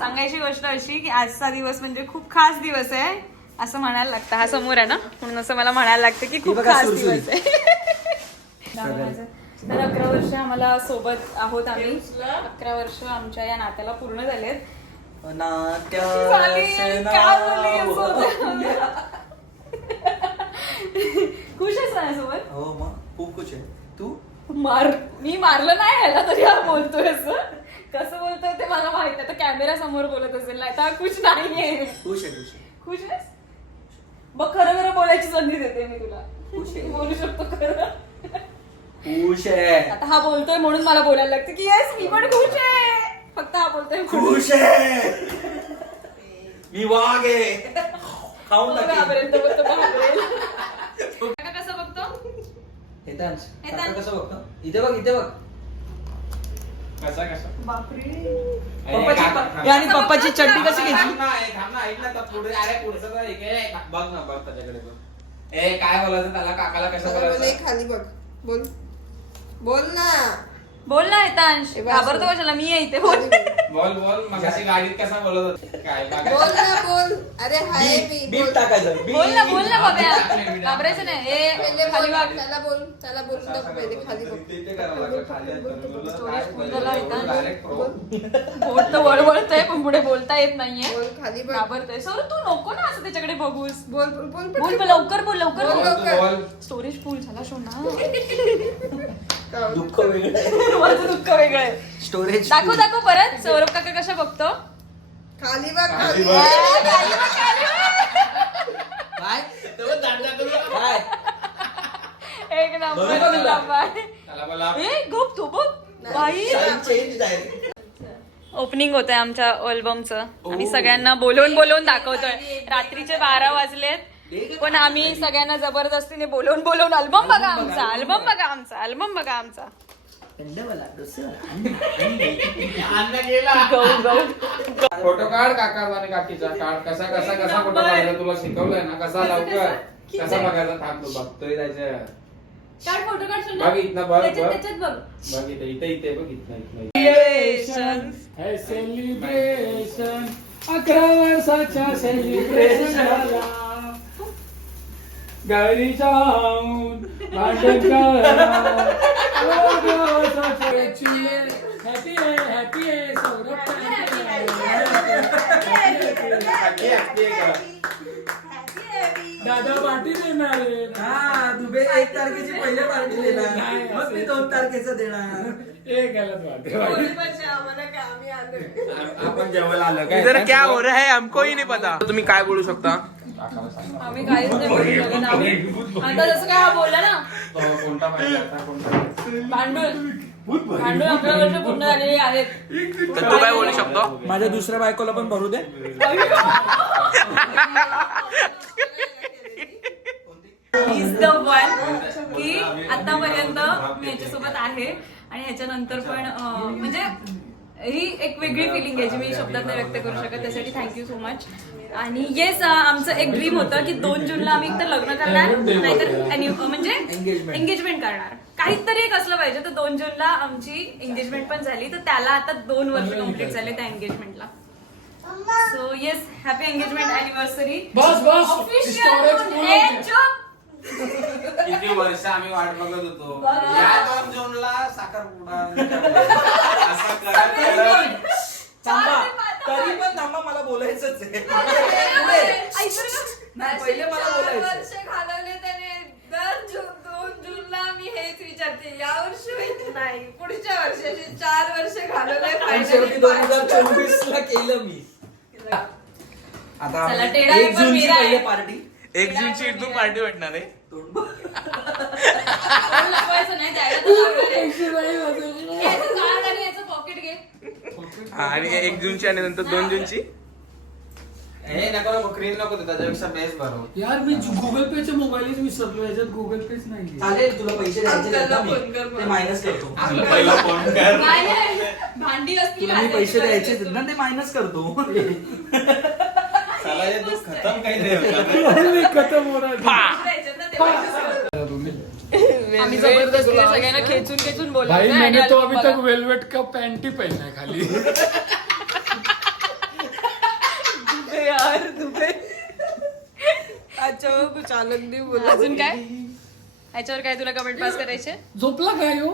सांगायची गोष्ट अशी की आजचा दिवस म्हणजे खूप खास दिवस आहे असं म्हणायला लागतं. हा समोर आहे ना म्हणून असं मला म्हणायला लागतं की खूप खास दिवस आहे. तर 11 वर्ष आम्हाला सोबत आहोत आम्ही. 11 वर्ष आमच्या या नात्याला पूर्ण झालेत. खुश आहेस माझ्यासोबत? हो मग खूप खुश आहे. तू? मी मारलं नाही याला तरी हा बोलतोय असं. कसं बोलतोय ते मला माहित आहे. तर कॅमेरा समोर बोलत असेल नाही तर खुश नाहीये. खुश आहे खुश आहे. खुश आहेस? बघ खरं खरं बोलायची संधी देते मी तुला. खुश आहे. बोलू शकतो खरं. खुश आहे. आता हा बोलतोय म्हणून मला बोलायला लागतं की येस मी पण खुश आहे. फक्त हा बोलतोय खुश आहे. मी वाघ आहे. खाऊन टाकेन. घाबरेल तर बोलतो घाबरेल. काका कसं बघतो? हेतांश हेतांश. काका कसं बघतो? इथे बघ इथे बघ. कसा कसा बापरे. आणि पप्पाची चड्डी कशी घ्यायची? थांब ना ऐक ना तर पुढे अरे पुढचं तर एक आहे. बघ ना बघ त्याच्याकडे बघ. ए काय बोलायचं त्याला काकाला कसं बोलायचं? खाली बघ. बोल बोल ना. बोल ना हेतांश. घाबरतो कशाला मी आहे इथे बोल. बोल बोल मग अशी गाडीत कसा बोलत होती काय बोल ना बोल. अरे हाय मी बीप टाकायचं. बीप. बोल ना बाब्या. घाबरायचं नाही. पहिले हे खाली वाग. त्याला बोलून टाक पहिले खाली बघ. ते करावं लागलं खाली डायरेक्ट प्रो. बोट तर वळवळतोय पण पुढे बोलता येत नाहीये. बोल खाली बघ. घाबरतोय. सर तू नको ना असं त्याच्याकडे बघूस. बोल बोल बोल पण लवकर बोल लवकर बोल. बोल. बोल स्टोरेज फुल झाला शो ना. दुःख वेगळं आहे. माझं दुःख वेगळं आहे. स्टोरेज दाखव परत. सौरभ काका कशा बघतो? खाली बघ खाली खाली बघ. काय काय एक नंबर बरोबर तुला बाय. त्याला बोला ए गप तो बघ बाई. Change direct. ओपनिंग होत आहे आमच्या अल्बमचं. आम्ही सगळ्यांना बोलवून दाखवतोय. रात्रीचे 12 वाजलेत पण आम्ही सगळ्यांना जबरदस्तीने बोलवून अल्बम बघा आमचा अल्बम बघा आमचा. अन्न गेला फोटो काढ काका आणि काकीचा काढ कसा फोटो काढायचा तुला शिकवलंय ना कसा लवकर कसा बघायचा थांब तू बघतोय जायचं काढ फोटो काढ सुन. बघ इथनं बघ त्याच्यात बघ. बघ इथे बघ इथनं है सेलिब्रेशन 11 वर्षाच्या सेलिब्रेशनला घरी जाऊन भांडण करा. हॅपी आहे सौरभ. दादा पार्टी देणार आहे. हा दुबे 1 तारखेची पहिल्या पार्टी देणार मग मी 2 तारखेचं देणार. एक गलत बात है. आपण जेवायला आलो काय इधर क्या हो रहा है हमको ही नहीं पता. तुम्ही काय बोलू शकता? आम्ही काहीच नाही बोलू शकत आम्ही. आता जसं काय हा बोलला ना कोणता पाहिजे आता कोणता भांडून 11 वर्ष पूर्ण झालेली आहेत. तर तू काय बोलू शकतो? माझ्या दुसऱ्या बायकोला पण भरू दे. इज द वन की आतापर्यंत मी याच्यासोबत आहे आणि ह्याच्यानंतर पण म्हणजे ही एक वेगळी फिलिंग आहे जी मी शब्दात नाही व्यक्त करू शकत. त्यासाठी थँक्यू सो मच. आणि येस आमचं एक ड्रीम होतं की 2 जूनला आम्ही एकतर लग्न करणार नाहीतर म्हणजे एंगेजमेंट करणार. काहीतरी एक असलं पाहिजे. तर 2 जूनला आमची एंगेजमेंट पण झाली. तर त्याला आता 2 वर्ष कम्प्लीट झाले त्या एंगेजमेंटला. So yes happy engagement anniversary. बस किती वर्ष आम्ही वाट बघत होतो. या 2 जूनला साखरपुडा असं करत तरी पण थांबा मला बोलायचंच आहे. नाही पहिले मला बोलायचं. वर्ष घालवले त्याने. 2 जूनला मी हेच विचारते या वर्षी नाही पुढच्या वर्षाचे 4 वर्ष घालवले. शेवटी 2024 ला केलं मी. आता चला, 1 टेढा पेपर जूनची मेरा पहिली आहे. पार्टी. 1 जूनची इथून पार्टी भेटणार आहे. नाही द्यायला तर लागणार आहे. याचं कार्ड आणि याचं पॉकेट घे. आणि 1 जूनची आणि नंतर 2 जूनची. हे नको नको क्रीम नको देऊ, त्याच्यापेक्षा बेस भरव. यार मी गुगल पेचे मोबाईलच विसरलो. याच्यात गुगल पेच नाही. चालेल तुला पैसे द्यायचे आहेत ना मी. ते मायनस करतो. पहिला फोन कर. नाही, भांडी असती तुला मी पैसे द्यायचे आहेत ना ते मायनस करतो. साला ये दुःख खतम काही नाही होत. मी खतम हो रहा आम्ही जबरदस्तीने सगळ्यांना खेचून भाई बोलतो. मैंने तो अभी तक वेलवेट का पैंट ही पहना है खाली. आनंदी बोला. अजून काय याच्यावर काय तुला कमेंट पास करायचे? झोपला काय हो?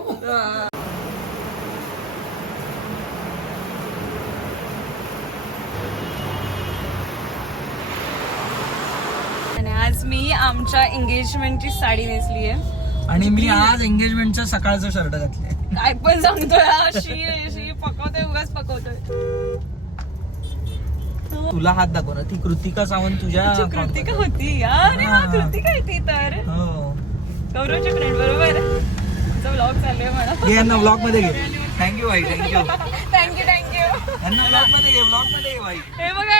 आणि आज मी आमच्या एंगेजमेंटची साडी नेसली आहे. आणि मी आज एंगेजमेंटचा सकाळचा शर्ट घातलाय. काय पण सांगतोय शी पकवतोय उगाच पकवतोय. तुला हात दाखव ना, ती कृतिका सावंत तुझ्या कृतिका होती यार. हा. कृतिका आहे ती तर हो. गौरवची फ्रेंड बरोबर. तुझा व्लॉग चालू आहे म्हणा. घे यांना व्लॉग मध्ये घे. थँक्यू भाई, थँक्यू. थँक्यू यांना व्लॉग मध्ये घे, व्लॉग मध्ये घे भाई. हे बघा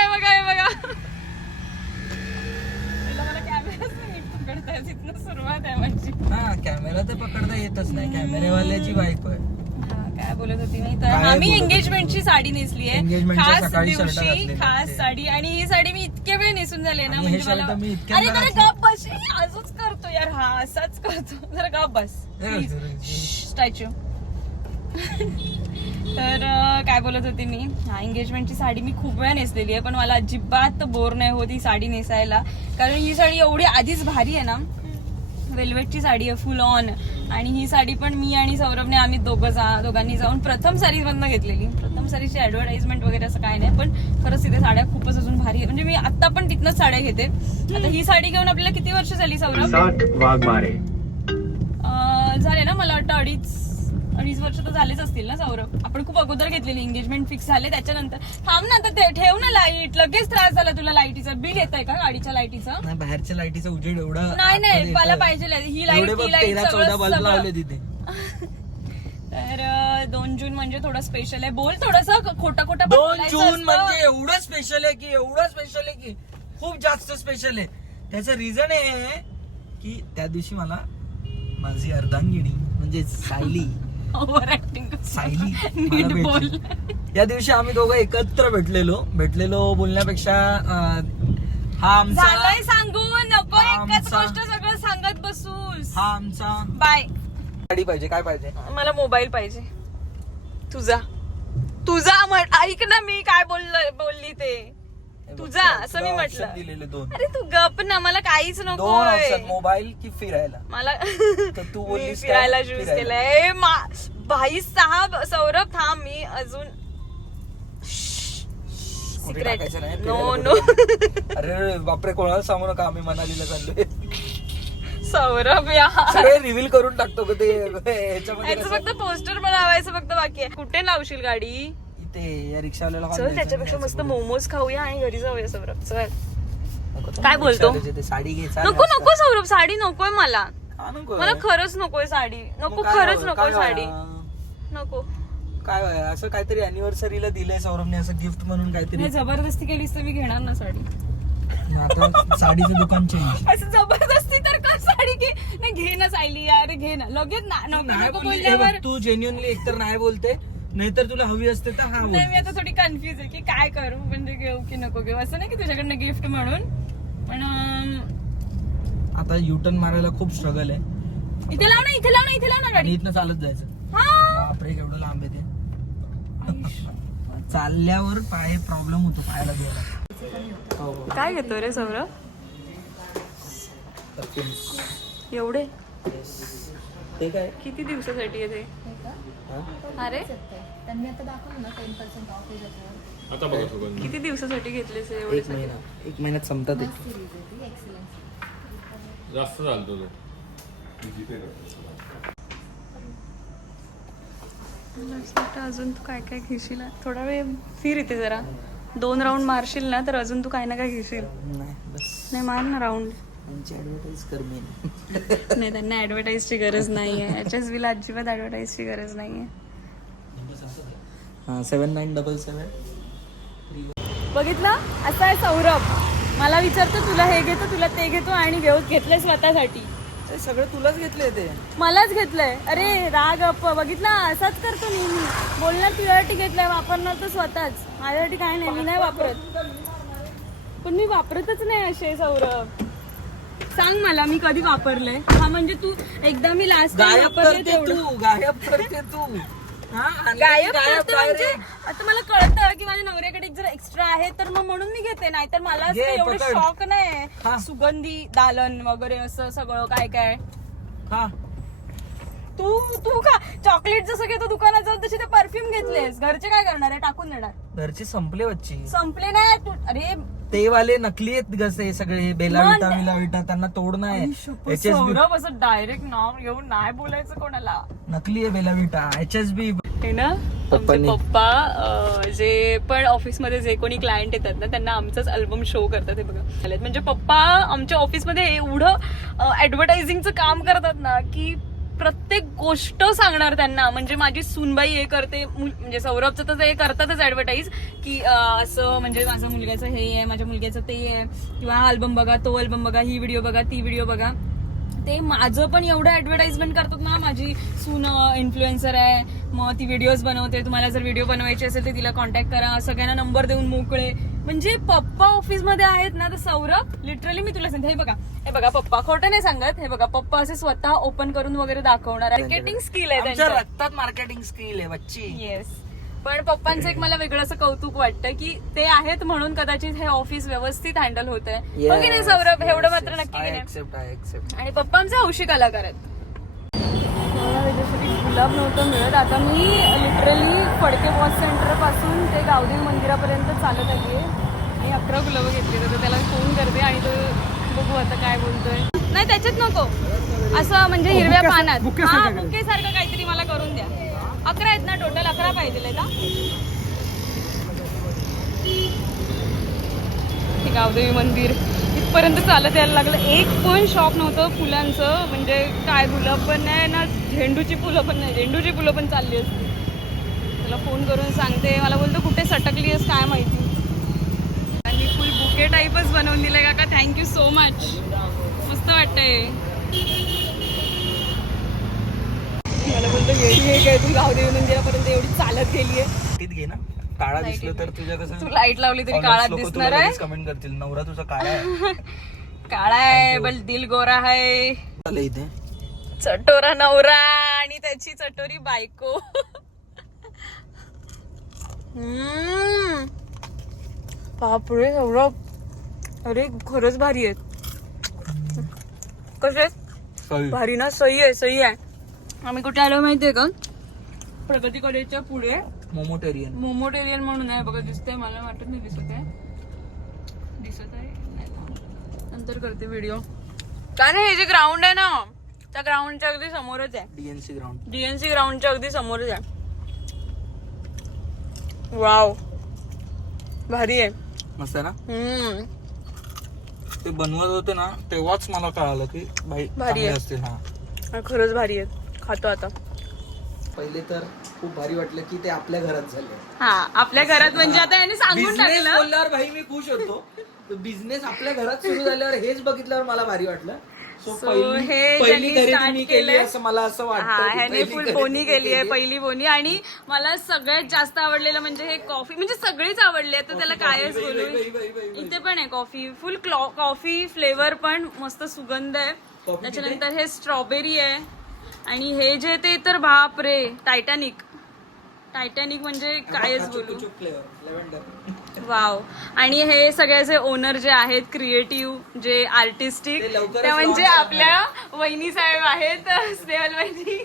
मला कॅमेराच नाही पकडताय. तिथनं सुरुवात आहे माझी. हा, कॅमेरा तर पकडता येतच नाही, कॅमेरेवाल्याची बायको आहे. काय बोलत होती मी तर काय आम्ही बोलत होती? एंगेजमेंटची साडी नेसली आहे. एंगेजमेंटच्या खास सकाळी शर्ट दिवशी घातलेले खास होते. साडी. आणि ही साडी मी इतके वेळ नेसून झाले ना आणि हे म्हणजे शर्ट मला मी इतक्यांदा अरे जरा घातले. गप बस. आजच करतो यार हा असाच करतो. जरा गप बस स्टॅच्यू. तर काय बोलत होते मी. हा एंगेजमेंटची साडी मी खूप वेळा नेसलेली आहे पण मला अजिबात बोर नाही होत ही साडी नेसायला. कारण ही साडी एवढी आधीच भारी आहे ना. वेल्वेटची साडी आहे फुल ऑन. आणि ही साडी पण मी आणि सौरभने आम्ही दोघांनी जाऊन प्रथम साडी मधनं घेतलेली. प्रथम साडीची ऍडव्हर्टाइजमेंट वगैरे असं काय नाही पण खरंच तिथे साड्या खूपच अजून भारी आहे. म्हणजे मी आता पण तिथनंच साड्या घेते. आता ही साडी घेऊन आपल्याला किती वर्ष झाली सौरभ? झाले ना मला वाटतं अडीच वर्ष तर झालेच असतील ना सौरभ. आपण खूप अगोदर घेतलेली. एंगेजमेंट फिक्स झाले त्याच्यानंतर. थांब ना आता ठेव ना लाईट. लगेच त्रास झाला तुला लाईटीचं. बिल येत आहे का गाडीच्या लाईटीचं? नाही, बाहेरच्या लाईटीचा उजेड एवढा नाही मला पाहिजे ही लाईट ती लाईट 13-14 बल्ब लावले तिथे. तर 2 जून म्हणजे थोडं स्पेशल आहे. बोल थोडस खोटा 2 जून म्हणजे एवढं स्पेशल आहे की खूप जास्त स्पेशल आहे. त्याचं रिझन आहे की त्या दिवशी मला माझी अर्धांगिनी म्हणजे सायली ओव्हर ऍक्टिंग मला भेटली. या दिवशी आम्ही दोघं एकत्र भेटलेलो बोलण्यापेक्षा हा आमचा झालंय सांगून नको एकच आमचा- गोष्ट सगळं सांगत बसूस. हा आमचा बाय. गाडी पाहिजे. काय पाहिजे? मला मोबाईल पाहिजे तुझा. ऐक ना मी काय बोलली ते. तुझा असं मी म्हटलं. दिलेले 2 अरे तू गप ना. मला काहीच नकोय. ऑप्शन, मोबाईल की फिरायला. मला तर तू मी बोललीस काय? फिरायला चूज फिरायला. केलंय. भाई साहेब सौरभ थांब मी अजून कुठे सिक्रेट. टाकायचं नाही, नो फिरायला अरे बापरे, कोणाला सांगू नका आम्ही मनालीला चाललोय. सौरभ या सगळे रिव्हील करून टाकतो का ते ह्याच्यामध्ये याचं कसं? फक्त पोस्टर बनवायचं फक्त बाकी आहे. कुठे लावशील गाडी? इथे या रिक्षावाल्याला चल त्याच्यापेक्षा मस्त मोमोज खाऊया आणि घरी जाऊया सौरभ. चल नको, काय बोलतो? रिक्षावाल्याचे ते साडी घे चाल नको आज. नको सौरभ साडी नकोय मला. का नको? मला खरंच नकोय साडी. नको मग काय खरंच हवं? नकोय काय साडी. हवं? नको. काय हवं? असं काहीतरी अॅनिव्हर्सरीला दिलंय सौरभने असं गिफ्ट म्हणून काहीतरी. नाही जबरदस्ती केलीस तर मी घेणार ना साडी. आता साडीचं दुकान चेंज. असं जबरदस्ती तर का साडी घे. नाही घे ना सायली यार घे ना. लगेच नको नको हे बोलल्यावर बघ, तू जेन्युअनली एकतर नाही बोलते नाहीतर तुला हवी असते तर हा नाही बोल. मी आता थोडी कन्फ्युज आहे की काय करू. म्हणजे घेऊ की नको घेऊ. असं नाही की तुझ्याकडनं गिफ्ट म्हणून पण आता युटर्न मारायला खूप स्ट्रगल आहे इथे लाव ना आणि गाडी. इथनं चालत जायचं. हा बापरे केवढं लांब आहे ते. चालल्यावर पाय प्रॉब्लेम होतो पायाला द्यायला. काय घेतो रे सौरभ एवढे? ते काय किती दिवसासाठी आहे ते? अरे त्यांनी आता दाखवलं ना 10% ऑफ आहे. किती दिवसासाठी घेतलेस हे एवढे? 1 महिन्यात संपतात ते. सिरीज आहे ती एक्सलन्स. जास्त चालतो अजून तू काय काय घेशील? थोडा वेळ फिर इथे जरा. 2 राऊंड मारशील ना तर अजून तू काय ना काय घेशील. नाही बस नाही मार ना राऊंड. त्यांची ऍडव्हर्टाईज कर मी. नाही त्यांना ऍडव्हर्टाईजची गरज नाहीये. HSBला अजिबात ऍडव्हर्टाईजची गरज नाहीये. 7977. बघितला असा आहे सौरभ. मला विचारतो तुला हे घेतो तुला ते घेतो आणि घेतलंय स्वतःसाठी. ते सगळं तुलाच घेतले ते. मलाच घेतलंय. अरे राग बघितला असाच करतो नेहमी. बोलणार तुझ्यासाठी घेतलंय वापरणार तर स्वतःच. माझ्यासाठी काय नाही मी नाही वापरत. पण मी वापरतच नाही असे सौरभ. सांग मला मी कधी वापरलंय? हा म्हणजे तू एकदा मी लास्ट टाइम गायब वापरले करते तेवढं. तू, गायब करते तू. गायब करते म्हणजे आता मला कळतं की माझ्या नवऱ्याकडे जर एक्स्ट्रा आहे तर मग म्हणून मी घेते, नाही तर मला असं घे, एवढं पकड. शॉक हा. नाही सुगंधी दालन वगैरे असं सगळं काय काय. हा तू का चॉकलेट जसं घेतो दुकानात जाऊन तसे ते परफ्यूम घेतलेस, घरचे काय करणार आहे, टाकून देणार. घरचे संपले बच्ची, संपले नाही तू. अरे ते वाले नकली आहेत गसे सगळे, बेलाविटा विलाविटा, त्यांना तोड नाही. HSB सौरभ असं डायरेक्ट नाव येऊन नाही बोलायचं कोणाला. नकली आहे बेलाविटा, HSB. हे ना आमचे पप्पा जे पण ऑफिसमध्ये जे कोणी क्लायंट येतात ना त्यांना आमचाच अल्बम शो करतात. हे बघा म्हणजे पप्पा आमच्या ऑफिसमध्ये एवढं ऍडव्हर्टायझिंगचं काम करतात ना की प्रत्येक गोष्ट सांगणार त्यांना. म्हणजे माझी सूनबाई हे करते, म्हणजे सौरभचं तर हे करतातच ऍडव्हर्टाईज की असं म्हणजे माझ्या मुलग्याचं हे आहे, माझ्या मुलग्याचं ते आहे, किंवा हा अल्बम बघा, तो अल्बम बघा, ही व्हिडिओ बघा, ती व्हिडिओ बघा. ते माझं पण एवढं ऍडव्हर्टाइजमेंट करतात ना. माझी सून इन्फ्लुएन्सर आहे, मग ती व्हिडिओज बनवते, तुम्हाला जर व्हिडिओ बनवायची असेल तर तिला कॉन्टॅक्ट करा, सगळ्यांना नंबर देऊन मोकळे. म्हणजे पप्पा ऑफिसमध्ये आहेत ना तर सौरभ लिटरली मी तुला सांगते, हे बघा पप्पा खोटं नाही सांगत, हे बघा पप्पा असे स्वतः ओपन करून वगैरे दाखवणार. मार्केटिंग स्किल आहे आमच्या त्यांच्या. रक्तात मार्केटिंग स्किल आहे बच्ची. येस, पण पप्पांचं एक मला वेगळं असं कौतुक वाटतं की ते आहेत म्हणून कदाचित हे ऑफिस व्यवस्थित हँडल होत आहे. हो की नाही सौरभ, एवढं मात्र नक्की की नाही. आणि पप्पा आमचे हौशी कलाकार आहेत. मला त्याच्यासाठी गुलाब नव्हतं मिळत. आता मी लिटरली फडके वॉच सेंटर पासून ते गावदेवी मंदिरापर्यंत चालत आली आहे आणि 11 गुलाबं घेतली. तर त्याला फोन करते आणि तो बघू आता काय बोलतोय. नाही त्याच्यात नको, असं म्हणजे हिरव्या पानात बुके सारखं काहीतरी मला करून द्या. 11 आहेत ना टोटल, 11 पाहिजे का. हे गावदेवी मंदिर इथपर्यंत चालत यायला लागलं. एक पण शॉप नव्हतं फुलांचं, म्हणजे काय गुलाब पण नाही ना, झेंडूची फुलं पण नाही. झेंडूची फुलं पण चालली असती. त्याला फोन करून सांगते, मला बोलतो कुठे सटकली आहेस काय माहिती. आणि फुल बुके टाईपच बनवून दिलंय काका, थँक्यू सो मच, मस्त वाटतंय. मला बोलतो येडी आहे काय तू, गावदेवी मंदिरापर्यंत एवढी चालत गेलीये. घे ना, काळा दिसलं तर तुझ्या कसं तू लाईट लावली तरी काळात दिसणार आहे. कमेंट करतील नवरा तुझा काळा आहे. काळा आहे बल दिल गोरा आहे. इथे चटोरा नवरा आणि त्याची चटोरी बायको. बापरे एवढं, अरे खरंच भारी आहेत. कसे भारी ना, सही आहे सही आहे. आम्ही कुठे आलो माहितीये का, प्रगती कॉलेजच्या पुढे मोमोटेरियन म्हणून आहे बघा. दिसतंय मला वाटत नाही दिसत आहे नाही, नंतर करते व्हिडिओ. का नाही, हे जे ग्राउंड आहे ना त्या ग्राउंडच्या अगदी समोरच आहे. डीएनसी ग्राउंडच्या अगदी समोरच आहे. वाव भारी आहे, मस्त ना. ते बनवत होते ना तेव्हाच मला कळालं की भारी असतील. हा खरंच भारी आहे. खातो आता. पहिले तर खूप भारी वाटलं की ते आपल्या घरात झालं. हा आपल्या घरात म्हणजे आता यांनी सांगून टाकलं. बोलल्यावर भाई मी खुश होतो. बिझनेस आपल्या घरात सुरू झाल्यावर हेच बघितल्यावर मला भारी वाटलं. पहिली खरेदी मी केली असं मला असं वाटतं. ह्याने फुल बोनी केली आहे, पहिली बोनी. आणि मला सगळ्यात जास्त आवडलेलं म्हणजे हे कॉफी, म्हणजे सगळीच आवडली आहे तर त्याला कायच बोलू. इथे पण आहे कॉफी, फुल कॉफी फ्लेवर पण मस्त सुगंध आहे. त्याच्यानंतर हे स्ट्रॉबेरी आहे आणि हे जे ते तर बाप रे टायटॅनिक म्हणजे कायच बोलू. वाव. आणि हे सगळ्याचे ओनर जे आहेत क्रिएटिव्ह, जे आर्टिस्टिक, त्या म्हणजे आपल्या वहिनी साहेब आहेत, स्नेहल वहिनी.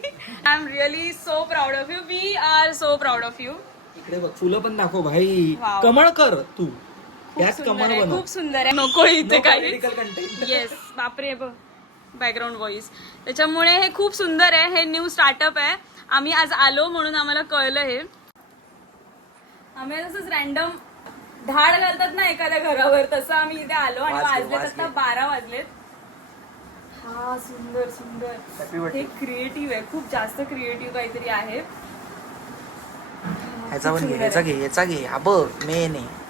I am really so proud of you. We are so proud of you. इकडे बघ फुलं पण दाखव भाई. कमळ कर तू, खूप सुंदर आहे. नको इथे काही. येस बापरे बॅकग्राऊंड व्हॉइस. त्याच्यामुळे हे खूप सुंदर आहे. हे न्यू स्टार्टअप आहे. आम्ही आज आलो म्हणून आम्हाला कळलं. हे आम्ही असंच रॅन्डम धाड घालतात ना एखाद्या घरावर, तसं आम्ही इथे आलो आणि वाजलेत आता 12 वाजलेत. हा सुंदर सुंदर. हे क्रिएटिव्ह आहे, खूप जास्त क्रिएटिव्ह काहीतरी आहे. याचा घे हा बघ मेन आहे.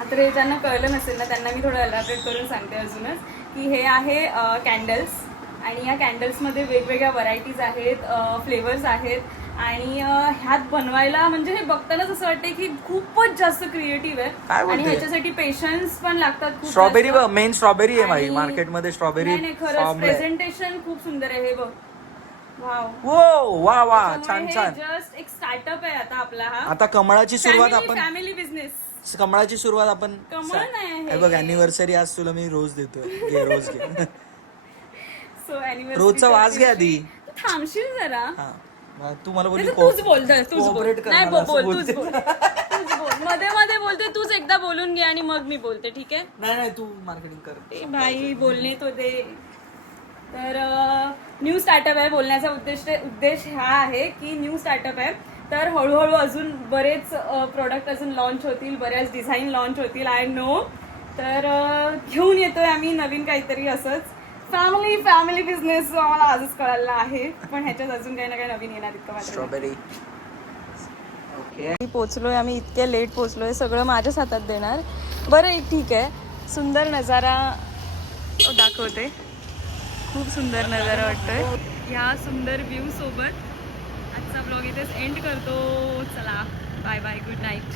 आता हे ज्यांना कळलं नसेल ना त्यांना मी थोडं एलॅबरेट करून सांगते अजूनच की हे आहे कॅन्डल्स. आणि या कॅन्डल्समध्ये वेगवेगळ्या व्हरायटीज आहेत, फ्लेवर्स आहेत. आणि ह्यात बनवायला म्हणजे हे बघतानाच असं वाटतं की खूपच जास्त क्रिएटिव्ह आहे. आणि ह्याच्यासाठी पेशन्स पण लागतात खूप. स्ट्रॉबेरी मेन स्ट्रॉबेरी आहे भाई. मार्केटमध्ये स्ट्रॉबेरी खरंच प्रेझेंटेशन खूप सुंदर आहे. हे बघ हो वा वा छान छान. जस्ट एक स्टार्टअप आहे आता आपला हा. आता कमळाची सुरुवात आपण फॅमिली बिझनेस. कमळाची सुरुवात आपण कमळ नाही हे बघ अॅनिव्हर्सरी आज तुला मी रोज देतोय. घे रोज घे. सो अॅनिव्हर्सरी रोजचा वास घे आधी. थांबशील जरा. हा मग तू मला नाही बोलली तर तूच बोल तूच बोल. cooperate कर नाही मला असं बोल बोलते. तूच बोल तूच बोल. मध्ये मध्ये बोलते तूच एकदा बोलून घे आणि मग मी बोलते ठीक आहे. नाही तू मार्केटिंग कर. ए भाई बोलणे तो दे. तर न्यू स्टार्टअप आहे. बोलण्याचा उद्देश हा आहे की न्यू स्टार्टअप आहे तर हळूहळू अजून बरेच प्रोडक्ट अजून लॉन्च होतील, बऱ्याच डिझाईन लॉन्च होतील. I know. तर घेऊन येतोय आम्ही नवीन काहीतरी असंच फॅमिली बिझनेस. आम्हाला आजच कळायला आहे पण ह्याच्यात अजून काही ना काही नवीन येणार इतकं मात्र. स्ट्रॉबेरी. ओके पोचलोय आम्ही, इतके लेट पोचलोय. सगळं माझ्याच हातात देणार. बरं एक ठीक आहे. सुंदर नजारा दाखवते. खूप सुंदर नजारा वाटतोय. ह्या सुंदर व्ह्यू सोबत आजचा ब्लॉग इथेच एंड करतो. चला बाय बाय, गुड नाईट.